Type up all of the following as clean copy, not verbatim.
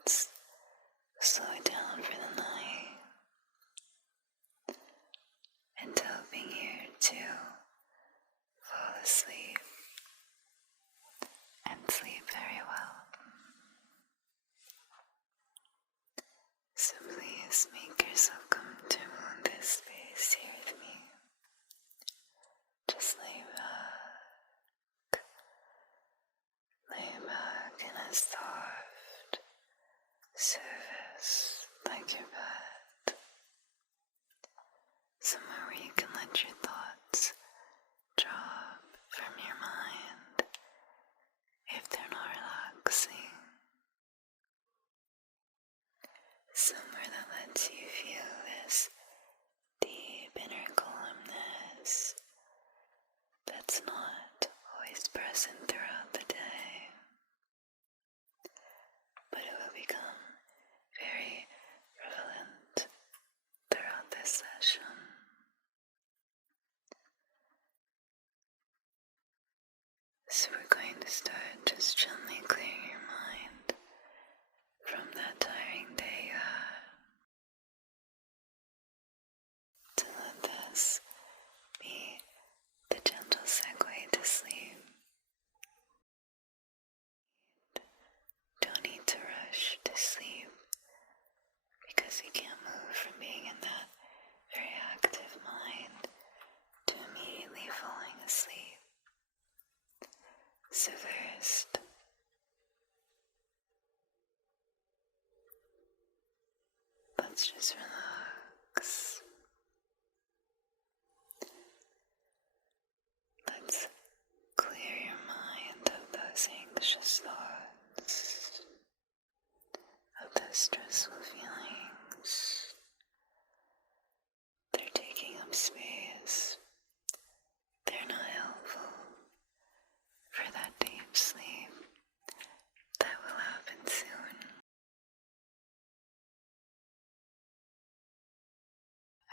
thoughts slow down for the night and helping you to fall asleep and sleep very well. So please make yourself comfortable in this space here with me. Just lay back in a soft surface like your bed, somewhere where you can let your thoughts drop from your mind if they're not relaxing, somewhere that lets you feel this deep inner calmness that's not always present throughout the day, but it will become very prevalent throughout this session. So we're going to start just gently clearing your mind from that tiring day you had, to let this be the gentle segue to sleep. Don't need to rush to sleep because you can't move from being in that very active mind to immediately falling asleep. So first, let's just relax. Let's clear your mind of those anxious thoughts, of those stressful feelings. They're taking up space. They're not helpful for that deep sleep that will happen soon.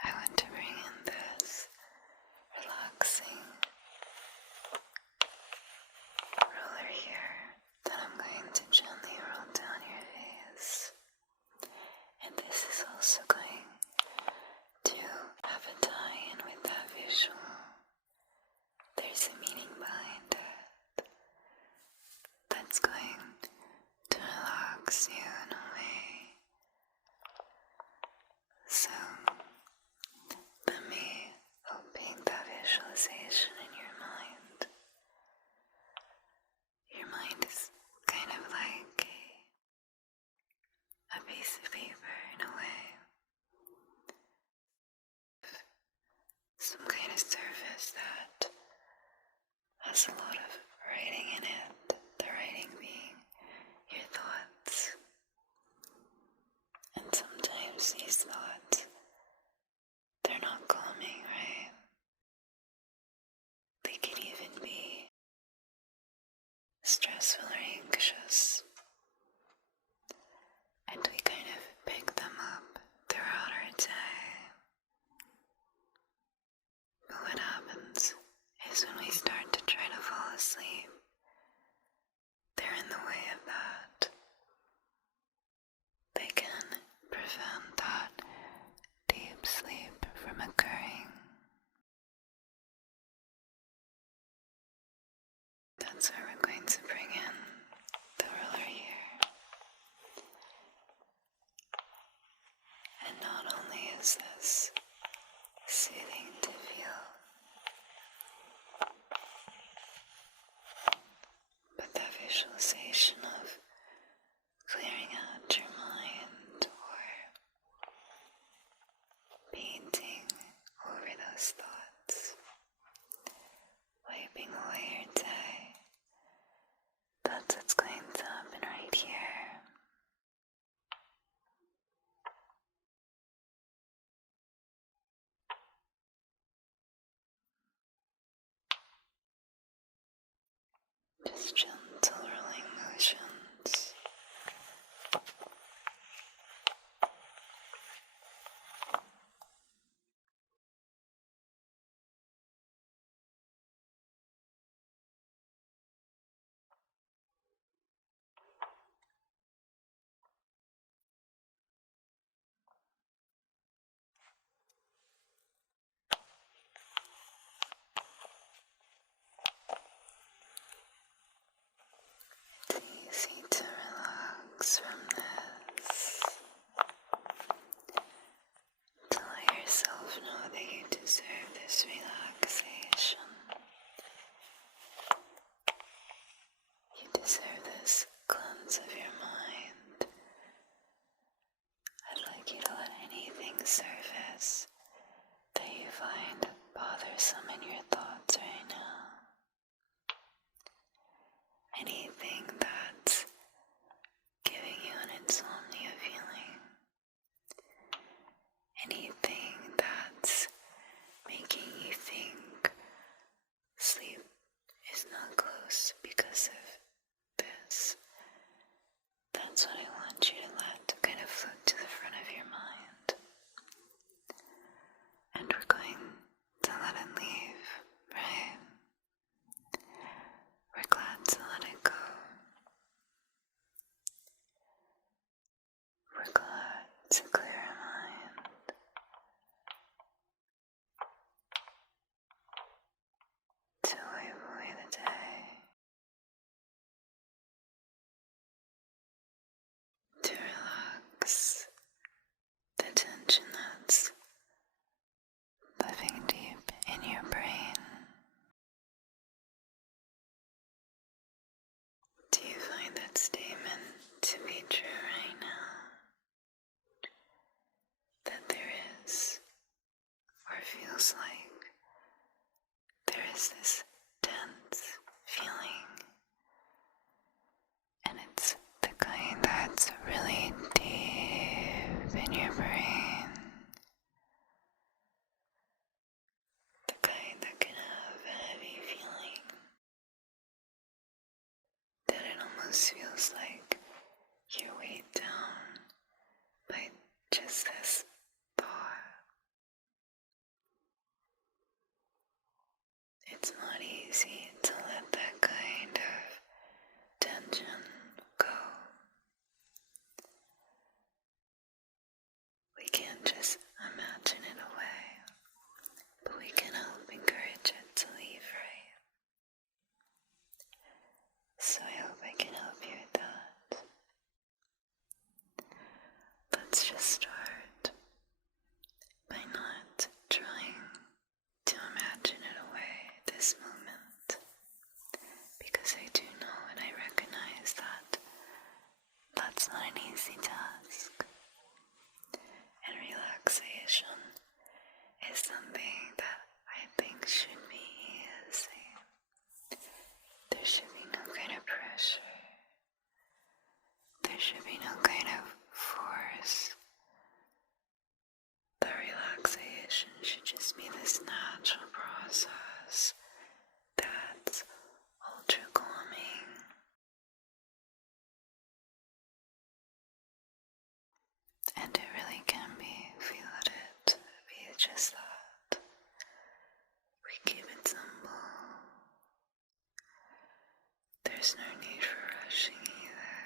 I want to bring in this relaxing roller here that I'm going to gently roll down your face, and this is also going to have a tie-in with that visual. There's a meaning behind it that's going to relax you in a way. So let me help paint that visualization in your mind. Your mind is kind of like a piece of paper in a way. Some kind of surface that has a lot of writing in it, the writing being your thoughts. And sometimes these thoughts, they're not calming, right? They can even be stressful or anxious. And we kind of pick them up throughout our day. But what happens is when we start to try to fall asleep, they're in the way of that. They can prevent that deep sleep from occurring. That's why we're going to bring in the roller here. And not only is this soothing to feel, but that visualization of clearing out your mind or painting over those thoughts, wiping away your day, that's what's going to happen right here. Just gentle rolling motions. just imagine it away, but we can help encourage it to leave, right? So I hope I can help you with that. Let's just start by not trying to imagine it away this moment, because I do know and I recognize that that's not an easy task. And relaxation is something that I think should be easy. There should be no kind of pressure. There should be no kind of force. The relaxation should just be this natural process that's ultra calming. And it really can be, if we let it be just that. We keep it simple. There's no need for rushing either.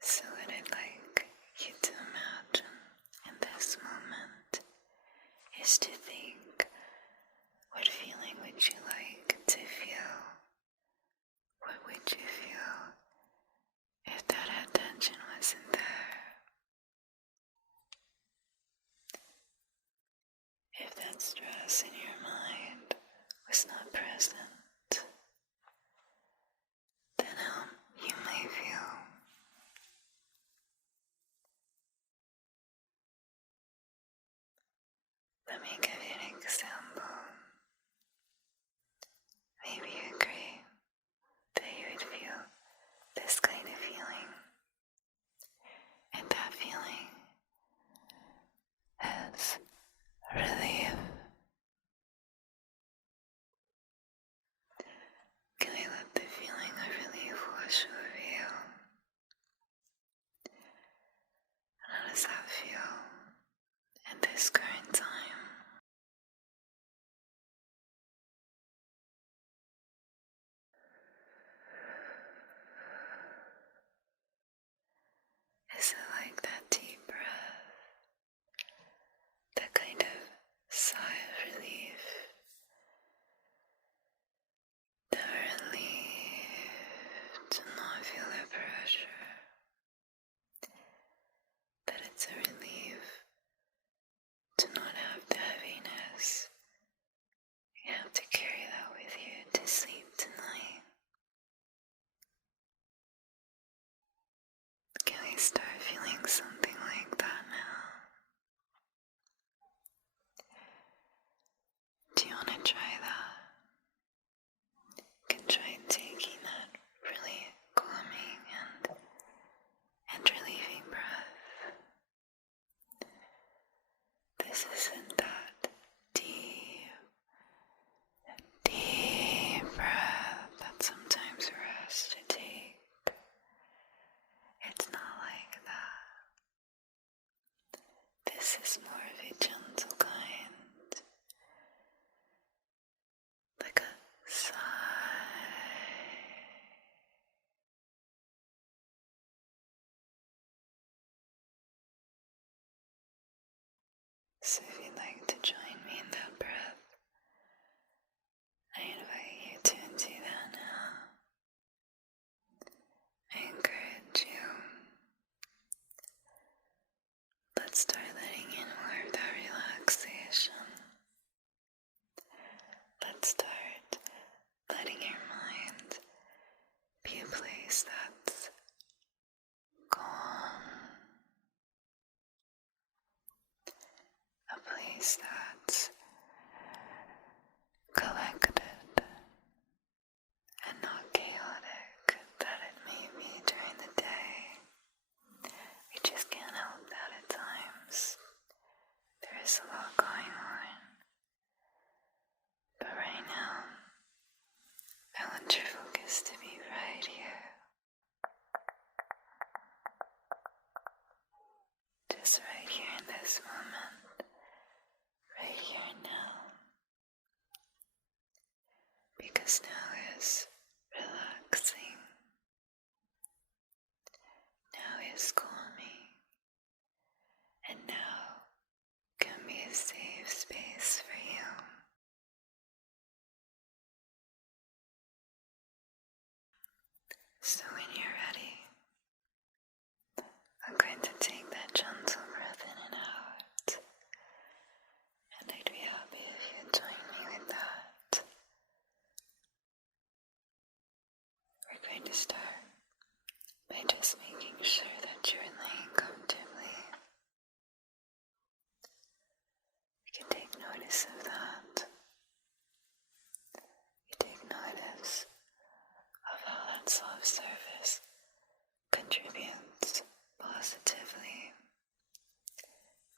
So what I'd like you to imagine in this moment is to think, what feeling would you like to feel? What would you feel if that attention wasn't there? If that stress in your mind was not present, then how you may feel. Let me give you an example. Maybe you agree that you would feel this kind of feeling, and that feeling is relief. Can I let the feeling of relief wash over you? And how does that feel in this current time? Is it like that deep breath? That kind of sigh of relief? The relief to not feel the pressure? That it's a relief to not have the heaviness. You have to carry that with you to sleep tonight. Can we start feeling something like that now? Do you want to try that? You can try taking that really calming and relieving breath. This isn't that deep breath that sometimes we're asked to take. It's not like that. This is more of a gentle kind, like a sigh. So if you'd like to join me in that breath, I invite you to do that now. I encourage you. Let's start letting in more of that relaxation. Let's start letting your mind be a place that's calm, a place that's collected and not chaotic that it may be during the day. We just can't help that at times. There is a lot going on. But right now, I want your focus to be right here. Just right here in this moment. we're going to start by just making sure that you're laying comfortably. You can take notice of that. You take notice of how that soft surface contributes positively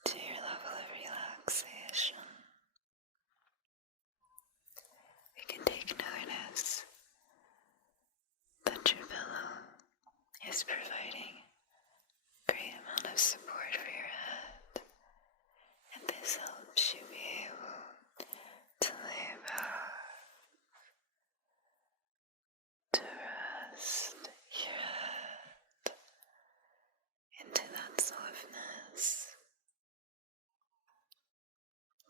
to your level of relaxation. We can take notice that your pillow is providing a great amount of support for your head, and this helps you be able to lay back, to rest your head into that softness,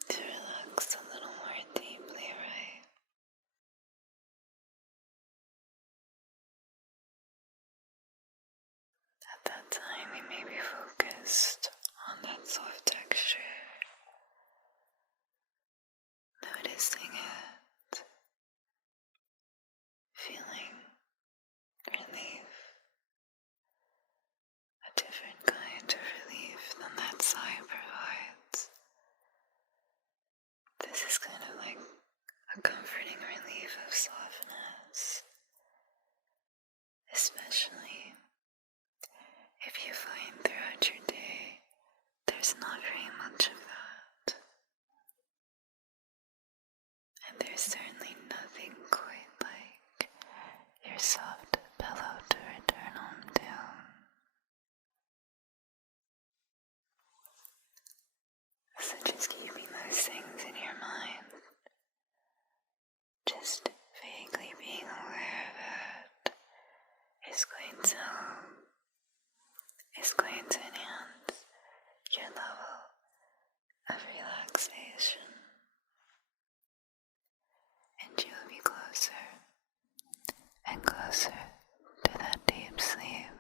to relax a little more deeply, right? At that time, we may be focused on that soft texture, noticing it, feeling relief, a different kind of relief than that sigh provides. This is kind of like a comforting relief of softness, especially if you find throughout your day there's not very much of that. And there's certainly nothing quite like your soft pillow to return home to. So just keeping those things in your mind, just vaguely being aware of it, is going to enhance your level of relaxation, and you will be closer and closer to that deep sleep.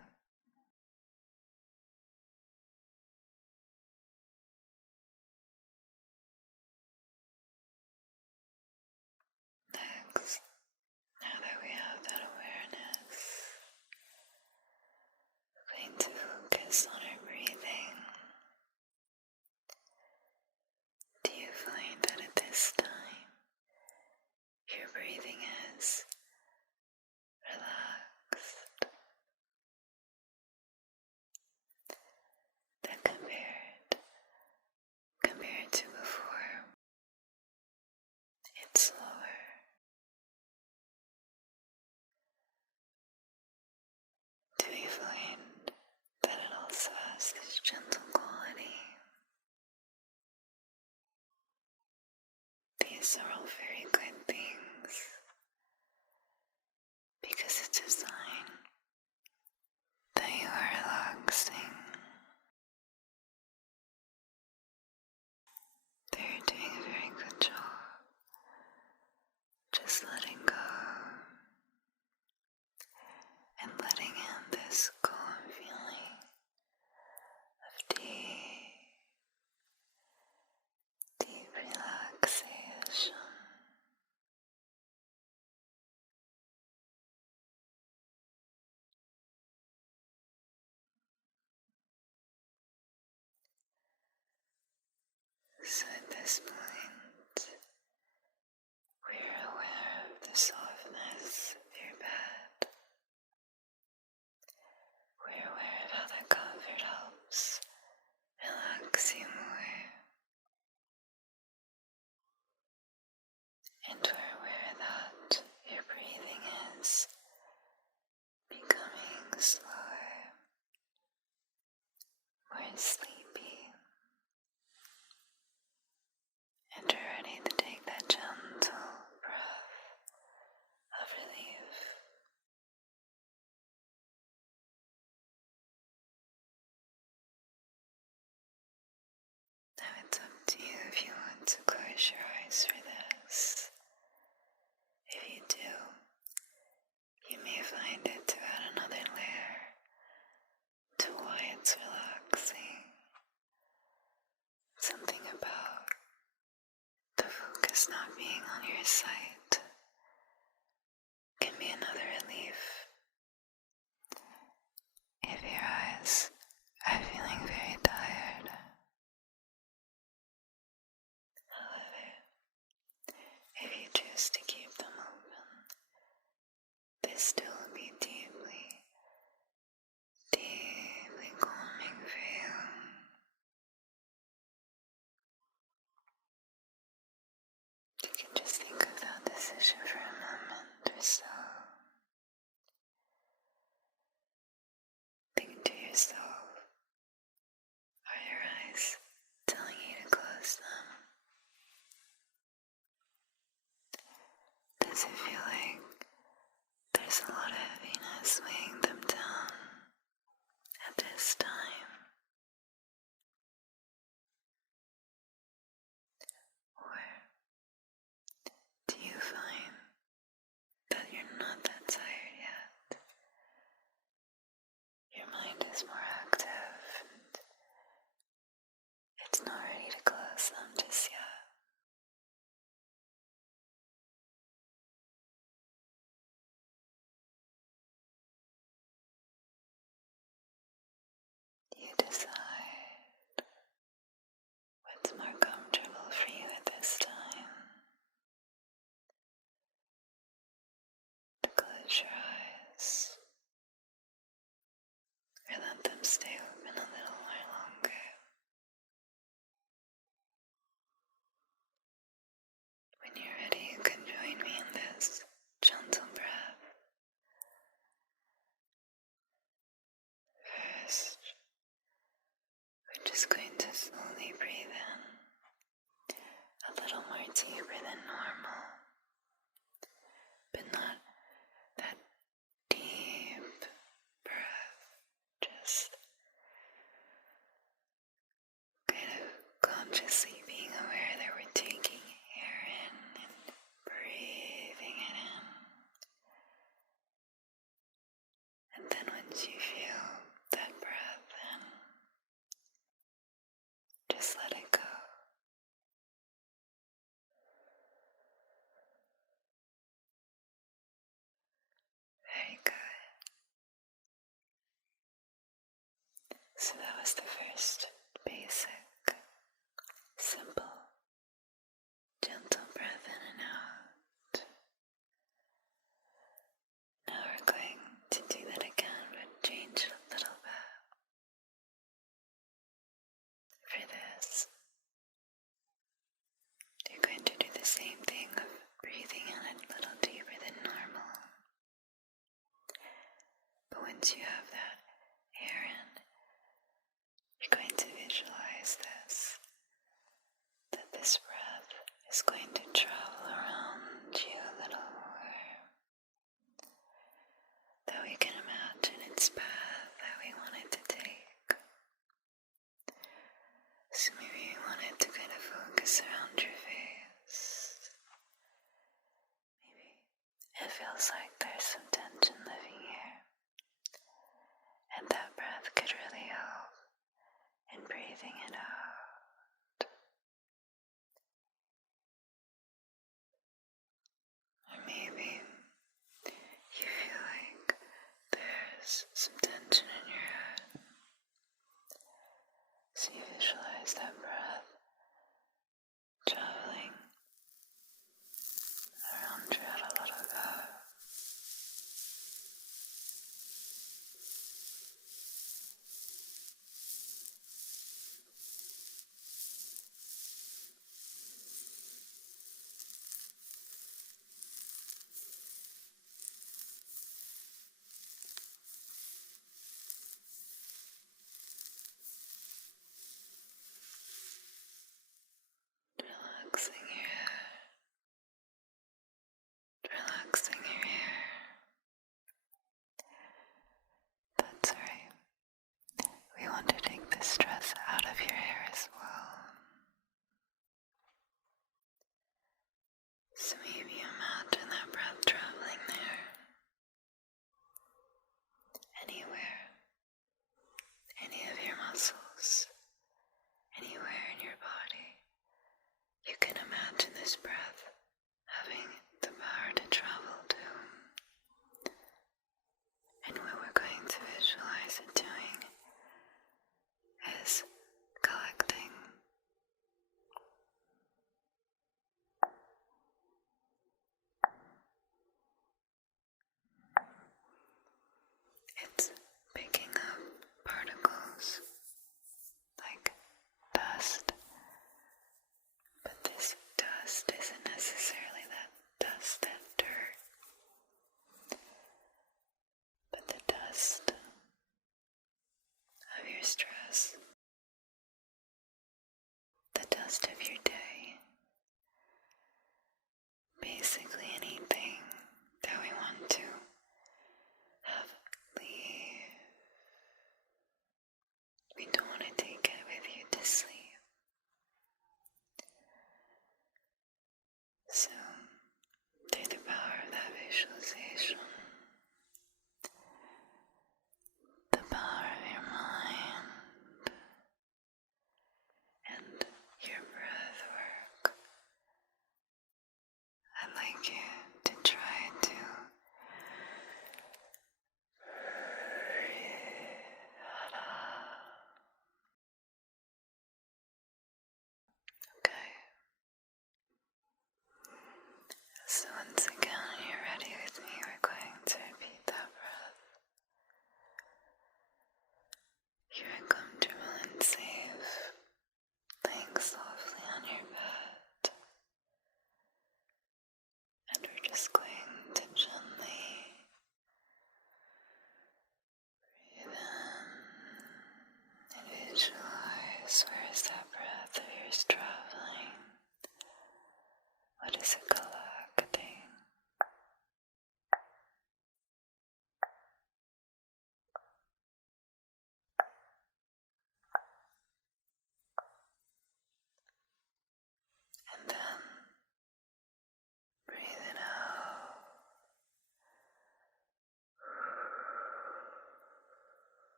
Next, now that we have that awareness, we're going to focus on our breathing. Do you find that at this time, your breathing is relaxed? That compared to before, it's slower. Do you find that it also has this gentle quality? These are all very good things, because it's a sign that you are relaxing, that you're doing a very good job just letting go and letting in this calm feeling of deep relaxation. So at this point, we're aware of the softness of your bed. We're aware of how that comfort helps relax you more. And we're aware that your breathing is becoming slower, more sleepy, and we're ready to take that gentle breath of relief. Now it's up to you if you want to close your eyes for this. If you do, you may find it to add another layer to why it's relaxing. Something about the focus not being on your sight can be another relief Does it feel like there's a lot of heaviness weighing them down at this time? Or do you find that you're not that tired yet? Your mind is more active and it's not ready to close them just yet. You decide what's more comfortable for you at this time. To close your eyes or let them stay open a little more longer. When you're ready, you can join me in this gentle breath. First, we're just going to slowly breathe in a little more deeper than normal, but not that deep breath, just kind of consciously being aware that we're taking air in and breathing it in. And then once you feel that breath in, just let it go. Very good. So that was the first basic, simple, gentle breath in and out. Now we're going to do that again, but change it a little bit. For this, you're going to do the same thing of breathing in a little deeper than normal. But once you have that air in, you're going to visualize that this breath is going to travel around you a little more, that we can imagine its path that we want it to take. So maybe you want it to kind of focus around your face. Maybe it feels like there's some tension living here, and that breath could really help in breathing it out. Or maybe you feel like there's some tension in your head, so you visualize that breath traveling around your head a little bit. Relaxing your head, relaxing your hair. That's right. We want to take the stress out of your hair as well. So maybe imagine that breath traveling there. Anywhere. Any of your muscles. Anywhere in your body. You can imagine this breath having the power to travel to. And what we're going to visualize it doing is collecting. It's picking up particles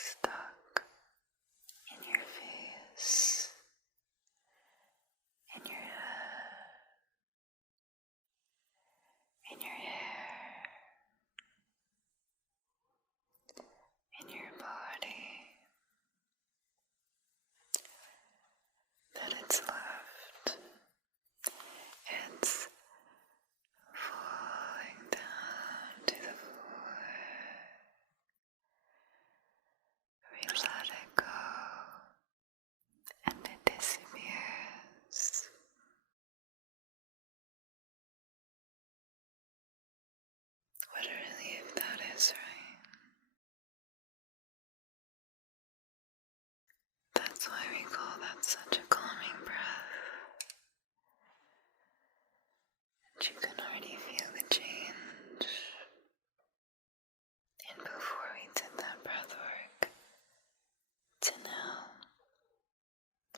stuck in your face, in your head, in your hair, in your body, that it's left. It's falling down to the floor. We let it go, and it disappears. What a relief that is, right? That's why we call that such a calming breath. And you can already feel the change. And before we did that breath work, to now,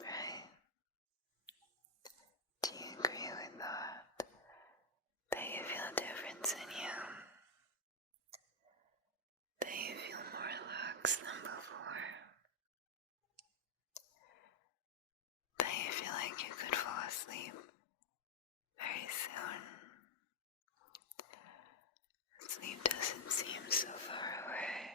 right? Do you agree with that? That you feel a difference in you? That you feel more relaxed than before? That you feel like you could fall asleep very soon? Sleep doesn't seem so far away.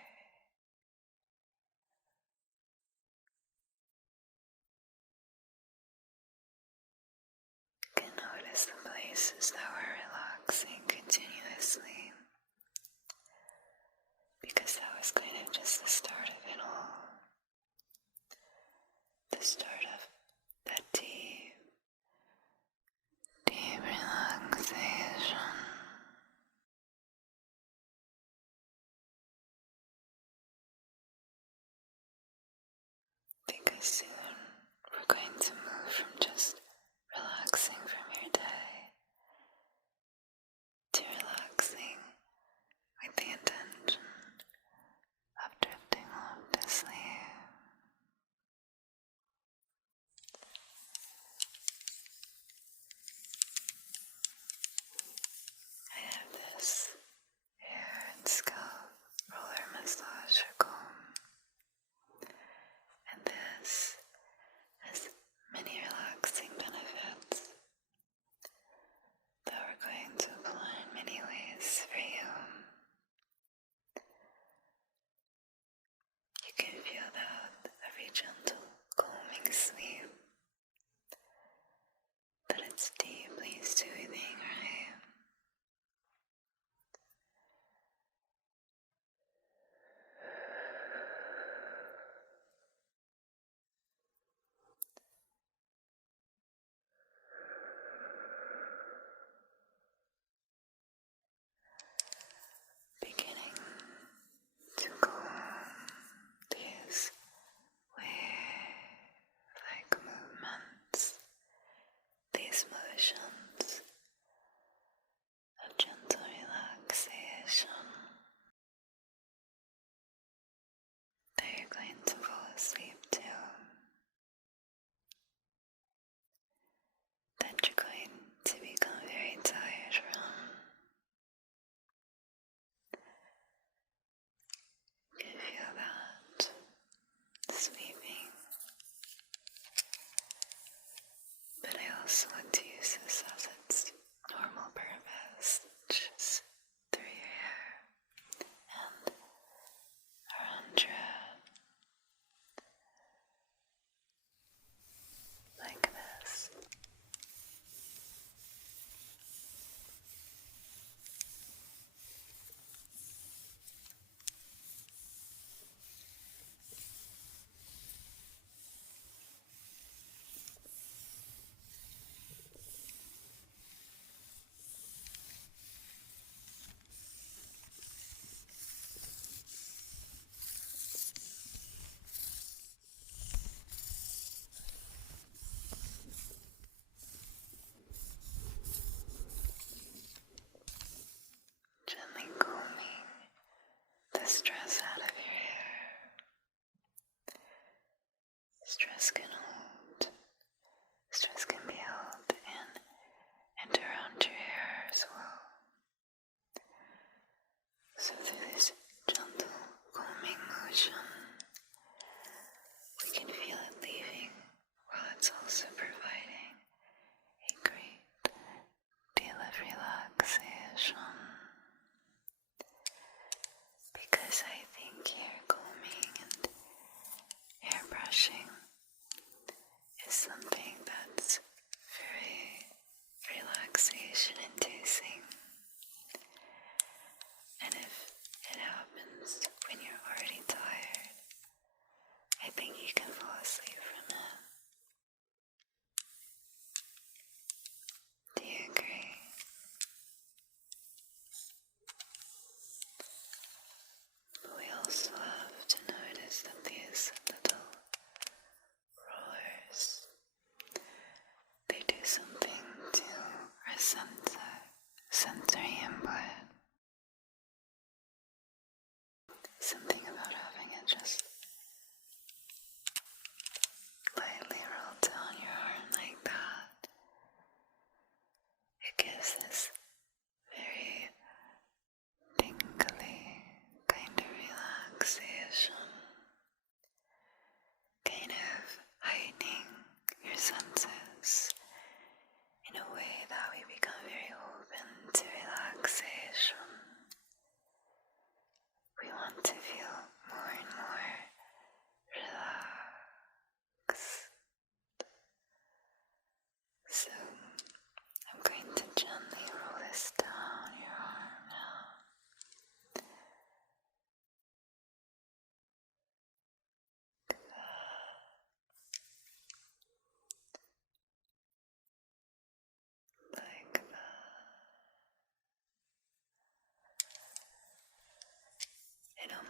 You can notice the places that we're relaxing continuously, because that was kind of just the start of it all. The start of that deep, deep relaxation. Because soon we're going to move from just relaxing from your day to relaxing with the intention of drifting off to sleep. I have this hair and scalp roller massager comb, and this has many relaxing benefits that we're going to apply in many ways for you. You can feel that every gentle, calming sleep, that it's deeply soothing, right? Beginning to calm these wave-like movements, these motions of gentle relaxation, that you're going to fall asleep to, that you're going to become very tired from. You can feel that sleeping. But I also want to use this as its normal purpose, just through your hair and around your head, like this. Gently combing the stress out of your hair. Stress can hold. Stress can be held in and around your hair as well. So through this gentle combing motion,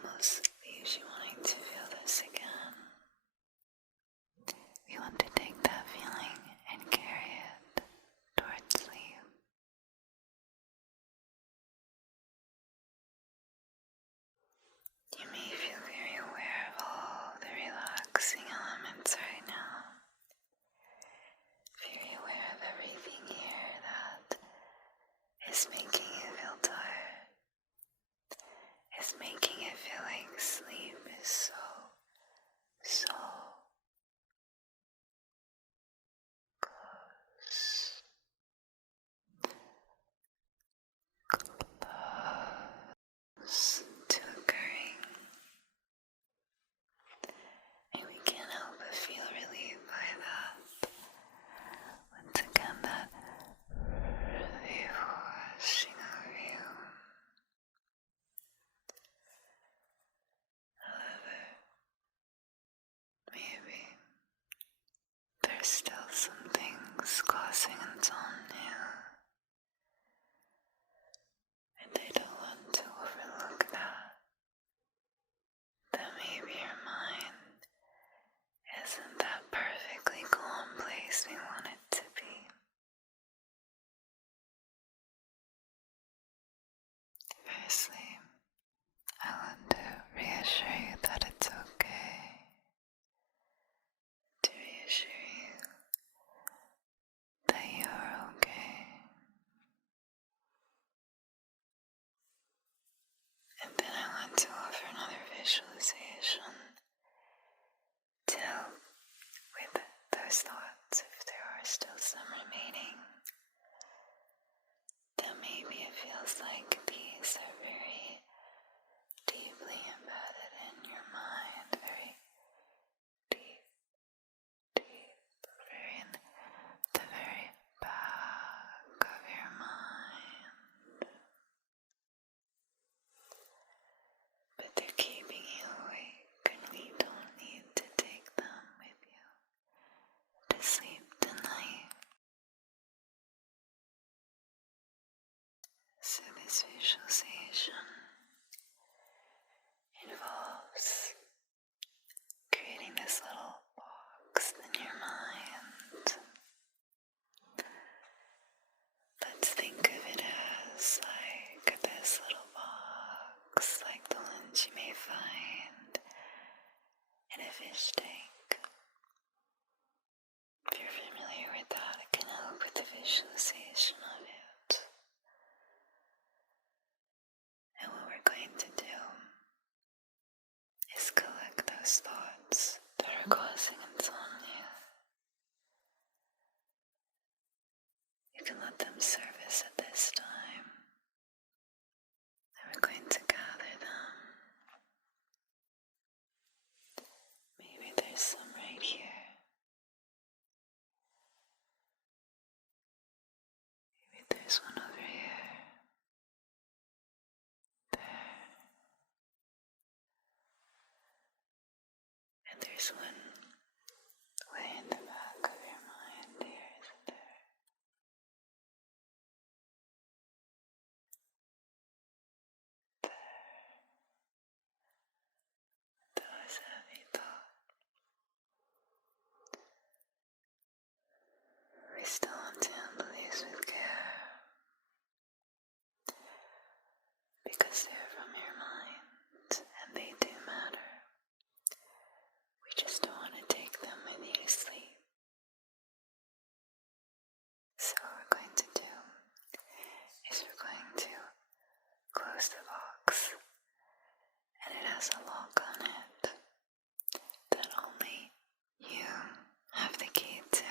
almost leaves you wanting to feel this again. We want to take that feeling and carry it towards sleep. You may feel very aware of all the relaxing elements right now. Very aware of everything here that is making you feel tired. Is making it feel like sleep is so close. Close to occurring. And we can't help but feel relieved by that. Once again, that relief washing over you. However, maybe there's still some things causing insomnia, and I don't want to overlook that. That maybe your mind isn't that perfectly calm place we want it to be. Firstly, I want to reassure you that it's okay. To reassure you that you're okay. And then I want to offer another visualization to help with those thoughts if there are still some remaining. That maybe it feels like these are very deeply embedded in your mind, very deep, very in the very back of your mind. But they're keeping you awake, and we don't need to take them with you to sleep tonight. So this visualization involves creating this little box in your mind. Let's think of it as like this little box, like the ones you may find in a fish tank. If you're familiar with that, it can help with the visualization of it. And what we're going to do is collect those thoughts that are causing insomnia. You can let them surface at this time, and we're going to gather them. Maybe there's some right here. Maybe there's one over here. There. And there's one way in the back of your mind here, isn't there? Those heavy thoughts. We still want to handle these with care, because they're from your mind, and they do matter. We just don't want to take them with you to sleep. So what we're going to do is we're going to close the box, and it has a lock on it that only you have the key to.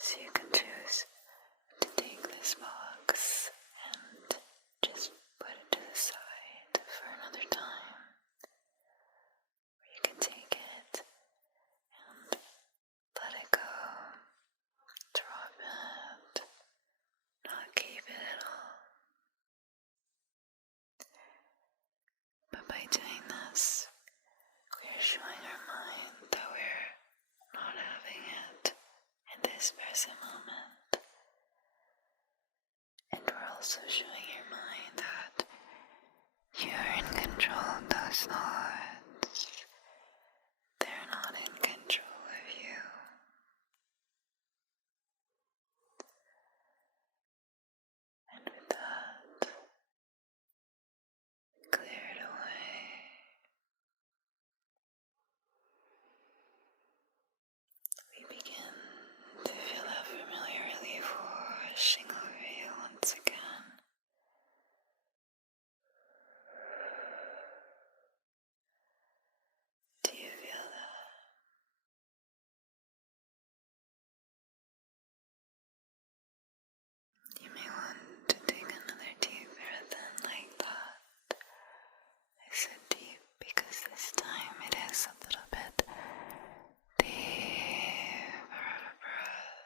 So you can choose to take this box and just put it to the side for another time. Or you can take it and let it go, drop it, not keep it at all. But by doing this, we're showing our mind that we're not having it in this present moment. And we're also showing your mind that you're thoughts, they're not in control of you. And with that cleared away, we begin to feel that familiar relief washing over you once again. Do you feel that? You may want to take another deep breath in like that. I said deep because this time it is a little bit deeper breath.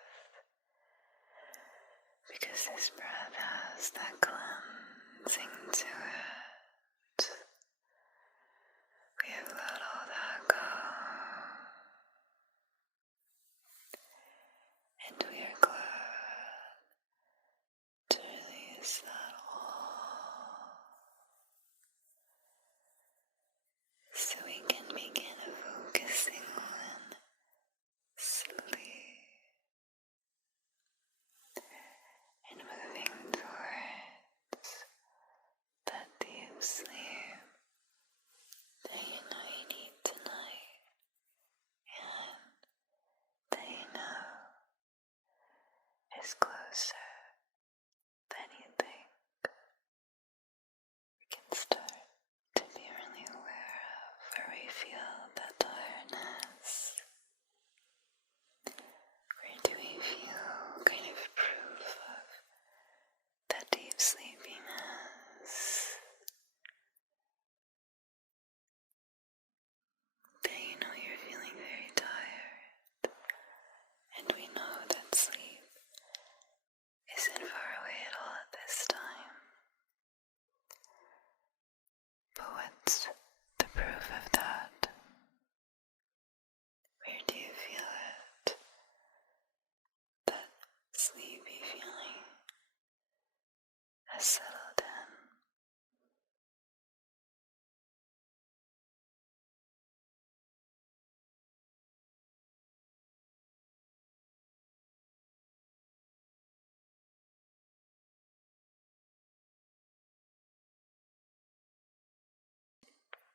Because this breath has that cleansing to it. We have let all that go. And we are glad to release that all. So we can begin focusing on sleep and moving towards that deep sleep that you know you need tonight and that you know is closer than you think. We can start to be really aware of where we feel that tiredness. Where do we feel kind of proof of that deep sleepiness? That you know you're feeling very tired, and we know that sleep isn't far away at all at this time. But what's the proof of that? Where do you feel it? That sleepy feeling has settled in.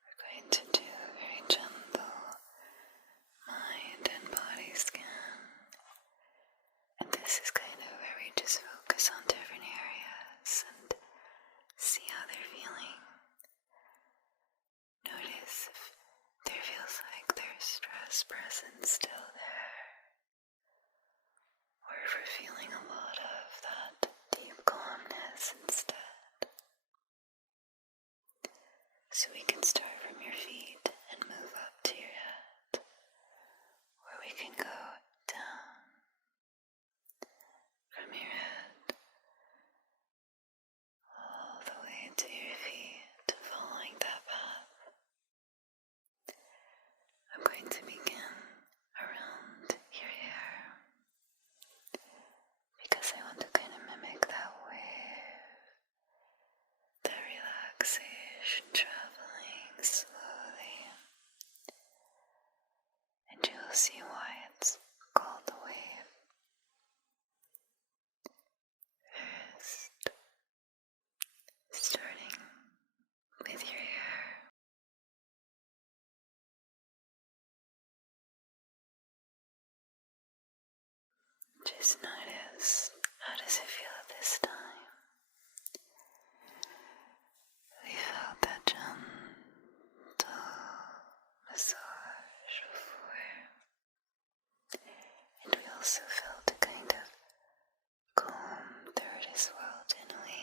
We're going to do a very gentle mind and body scan. And this is kind of where we just focus on different areas and see how they're feeling. Notice if there feels like there's stress present still there, or if we're feeling a lot of that deep calmness instead. So we can start from your feet and move up to your head, or we can go down from your head all the way to your feet, following that path. I'm going to begin around your hair because I want to kind of mimic that wave, that relaxation traveling slowly, and you will see why it's called the wave. First, starting with your hair. Just notice, how does it feel at this time? We felt that gentle massage before, and we also felt a kind of comb through it as well, didn't we?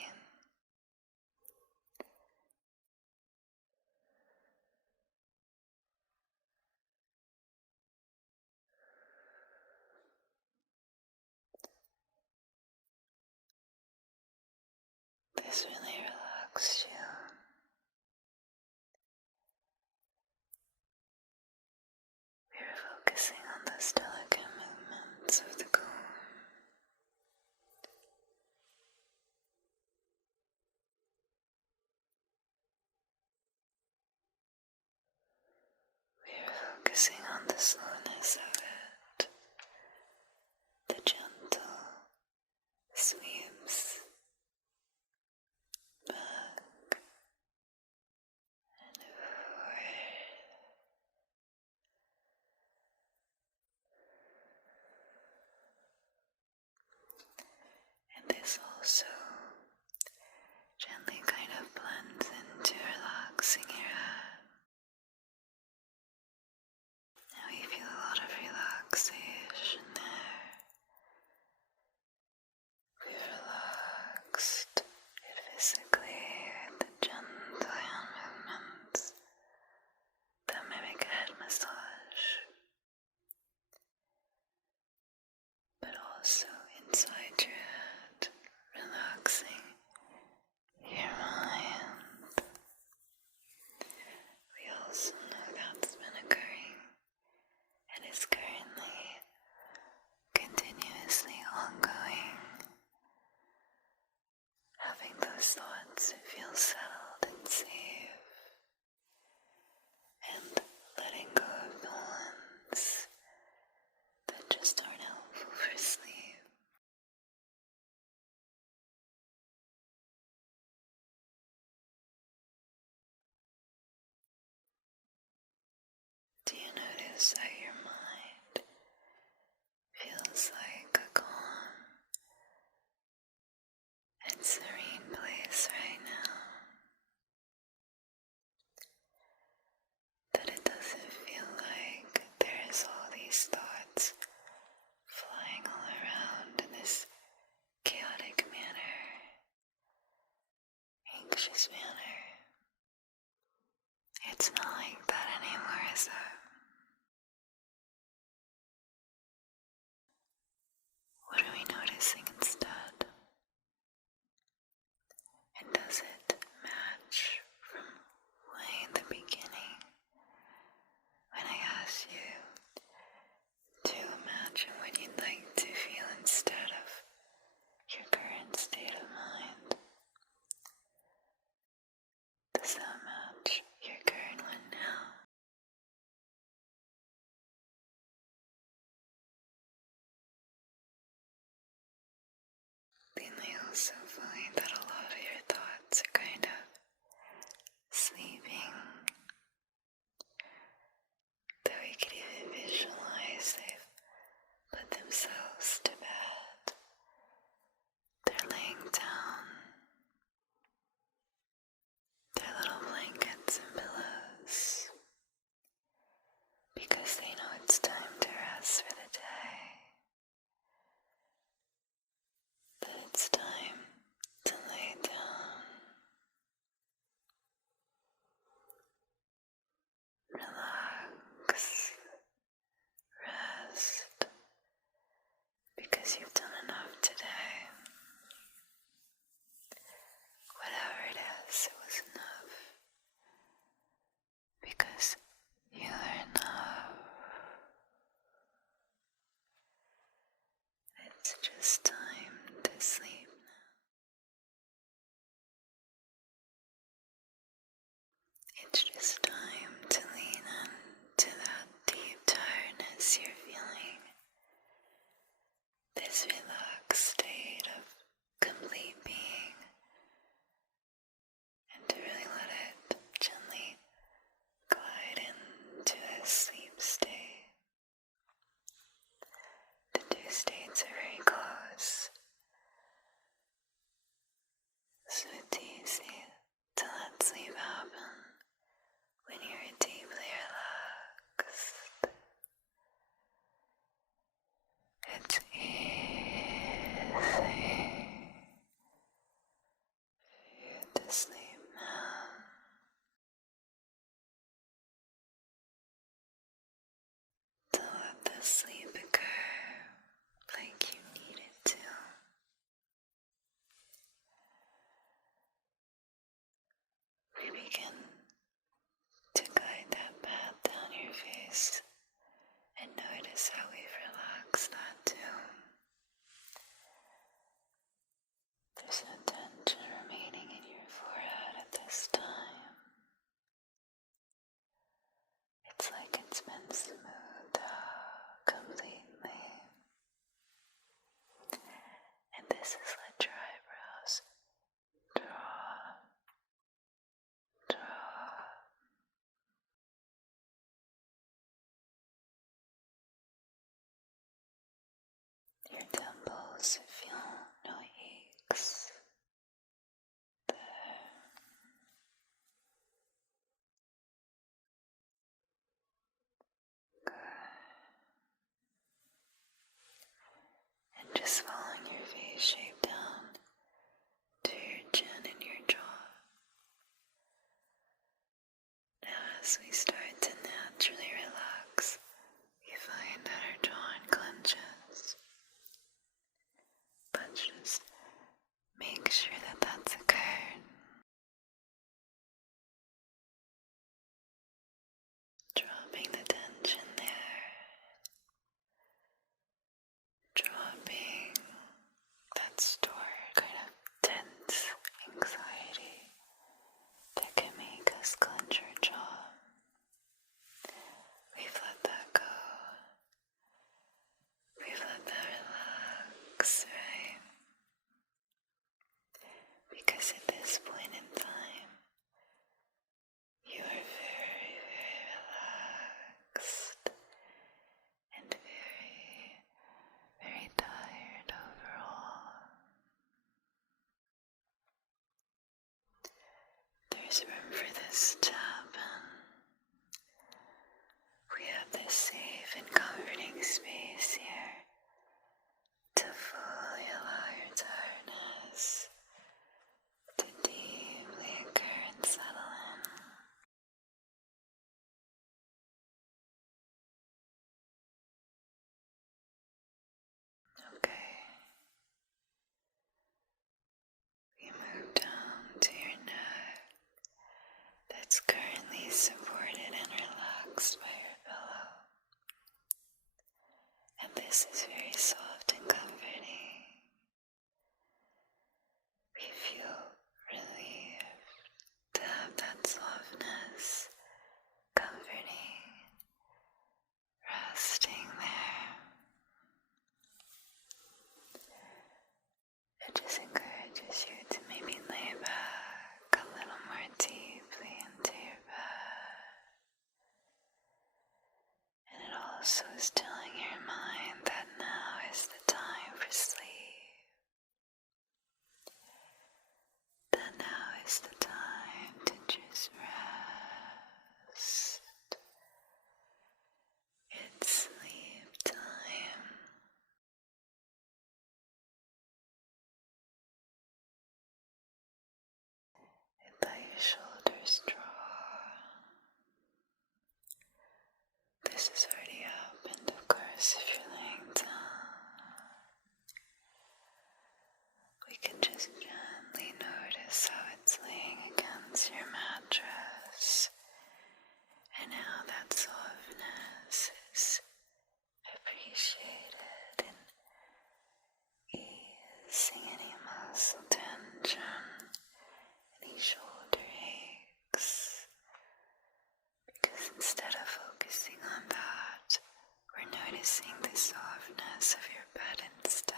This really relaxed you. We were focusing on those delicate movements of the comb. focusing on the slowness of it, the gentle sweeps back and forward. And this also gently kind of blends into relaxing your head. Now you feel a lot of relaxation there. We've relaxed it physically with the gentle hand movements that mimic a head massage, but also inside your head, relaxing your mind. We also know that's been occurring and is currently continuously ongoing. Having those thoughts feel settled and safe, and letting go of the ones that just aren't helpful for sleep. Do you notice that your mind feels like a calm and serene place right now? That it doesn't feel like there's all these thoughts flying all around in this chaotic manner, anxious manner. It's not like that anymore, is it? What are we noticing instead? And does it match from way in the beginning when I asked you to imagine what you'd like to feel instead of your current state of mind? Does that match your current one now? Then I also find that a lot of your thoughts are kind of sleeping, though you could even visualize they've put themselves to bed. They're laying down, their little blankets and pillows, because they know it's time to rest for the day. That it's time to lay down, relax, rest, because you've done enough today. Whatever it is, it was enough, because you are enough. It's just time to sleep now. It's just time to lean into that deep tiredness you're feeling, this relaxed state of complete being, and to really let it gently glide into a sleep state. The two states are very close, so it's easy to let sleep happen when you're deeply relaxed. It's easy for you to sleep now. To let the sleep occur like you need it to. We begin to guide that path down your face and notice how we've relaxed that too. There's no tension remaining in your forehead at this time. It's like it's it's been smoothed out completely. And this has let your eyebrows drop. Your temples feel no aches there. Good. And just following your face shape down to your chin and your jaw. Now as we start to naturally relax, we find that our jaw unclenches. But just make sure that that's occurred. Dropping the tension there. Dropping that stored kind of tense anxiety that can make us clench our jaw. We've let that go. We've let that relax, right? Because at this point in time, you are very, very relaxed and very, very tired overall. There's room for this to happen. We have this safe and comforting space here to fully allow your tiredness to deeply occur and settle in. Okay. We move down to your neck that's currently supported and relaxed by your pillow. And this is very soft and comforting. We feel relieved to have that softness, comforting, resting there. It just encourages you to maybe lay back a little more deeply into your bed. And it also is telling your mind that now is the time for sleep. That now is the time to just rest. It's sleep time. And let your shoulders drop. This has already happened, of course, if you're laying down. We can just gently notice how it's laying against your mattress and how that softness is appreciated and easing any muscle tension, any shoulder aches. Because instead of focusing on that, we're noticing the softness of your bed instead.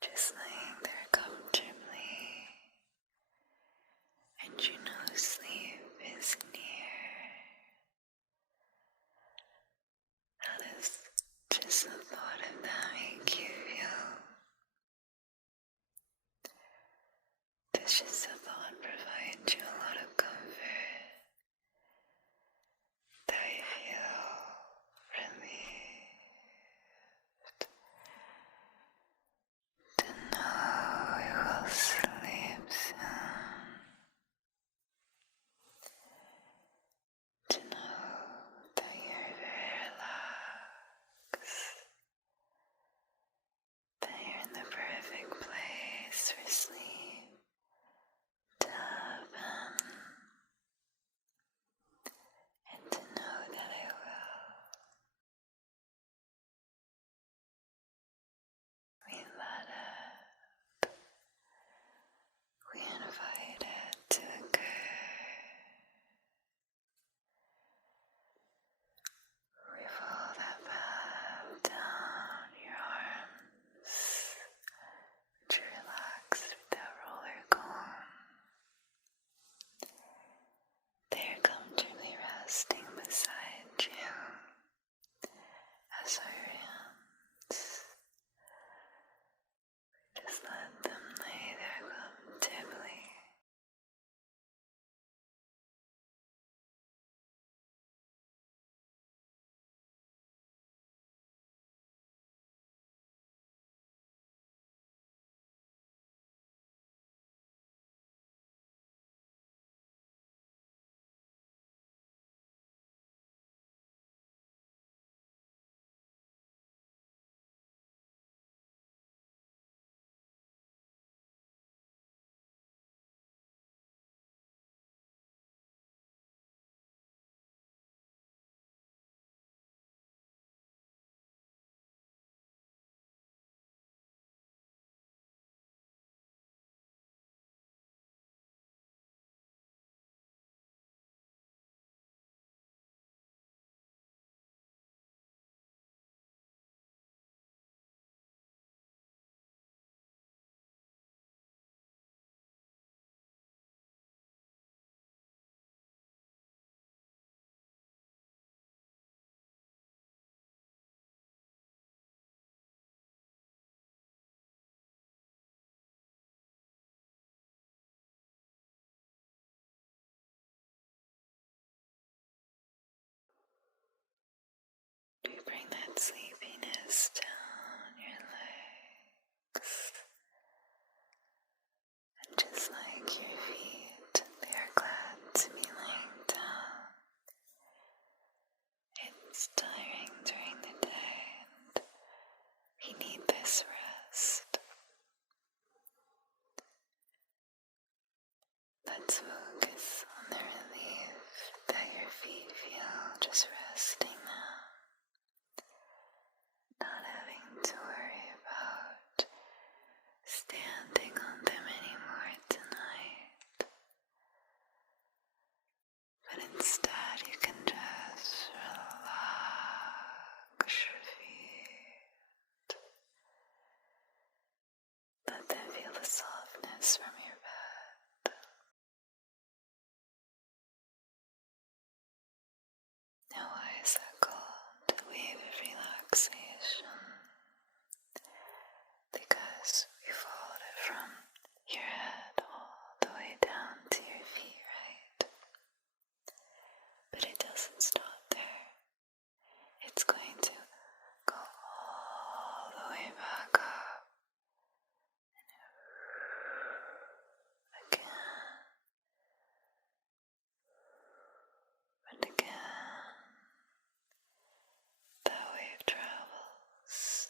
Just laying there comfortably, and you know sleep is near. How does just the thought of that make you feel? Does just the thought provide you a lot of comfort? That you feel relieved to know you will sleep soon, to know that you're very relaxed, that you're in the perfect place for sleep to happen. that sleepiness down your legs. And just like your feet, they are glad to be laying down. It's tiring during the day, and we need this rest. Let's focus on the relief that your feet feel just resting now. Not having to worry about standing on them anymore tonight. But instead you can just relax your feet. Let them feel the softness from your bed. Now why is that called the wave of relaxation? Because we followed it from your head all the way down to your feet, right? But it doesn't stop there. It's going to go all the way back up. And again, that wave travels.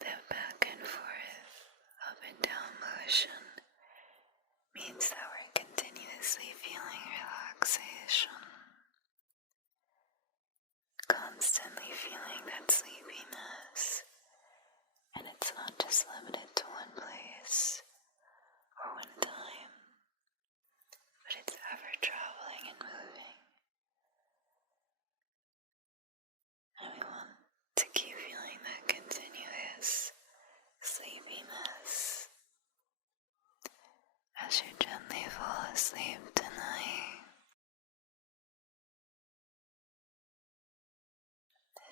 That back and forth, up and down motion means that we're continuously feeling relaxation. Constantly feeling that sleepiness. And it's not just limited to one place or one time, but it's ever traveling and moving. And we want to keep feeling that continuous sleepiness as you gently fall asleep tonight.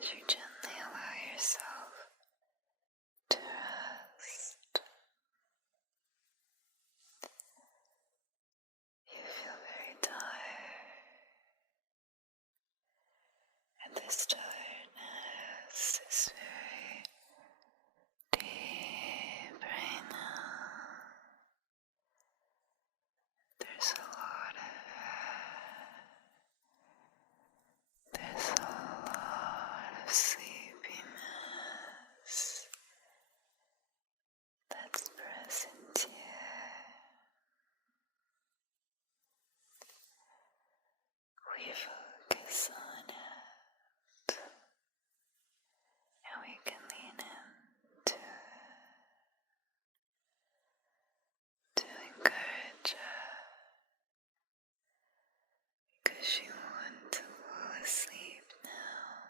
As you gently allow yourself to rest. You feel very tired, and this tiredness is very deep right now. There's a lot of it. There's a lot of sleepiness that's present here. We focus on it, and we can lean into it to encourage it, because you want to fall asleep now.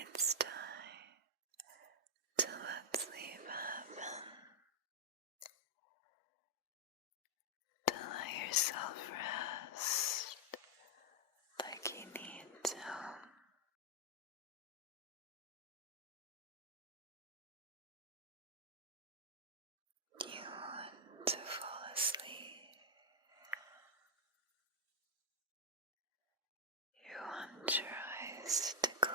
It's time to let sleep happen, to let yourself rest like you need to. You want to fall asleep. You want your eyes to close.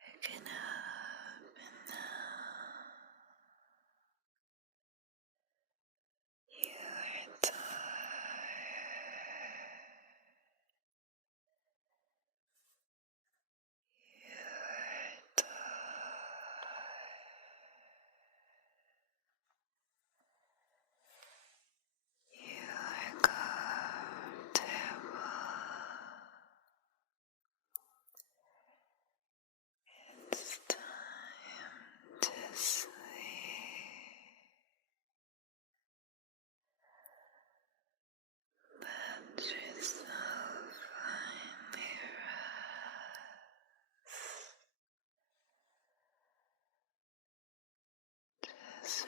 It can happen now. You are tired. You are tired. You are comfortable. It's time to sleep. Let yourself finally rest. Just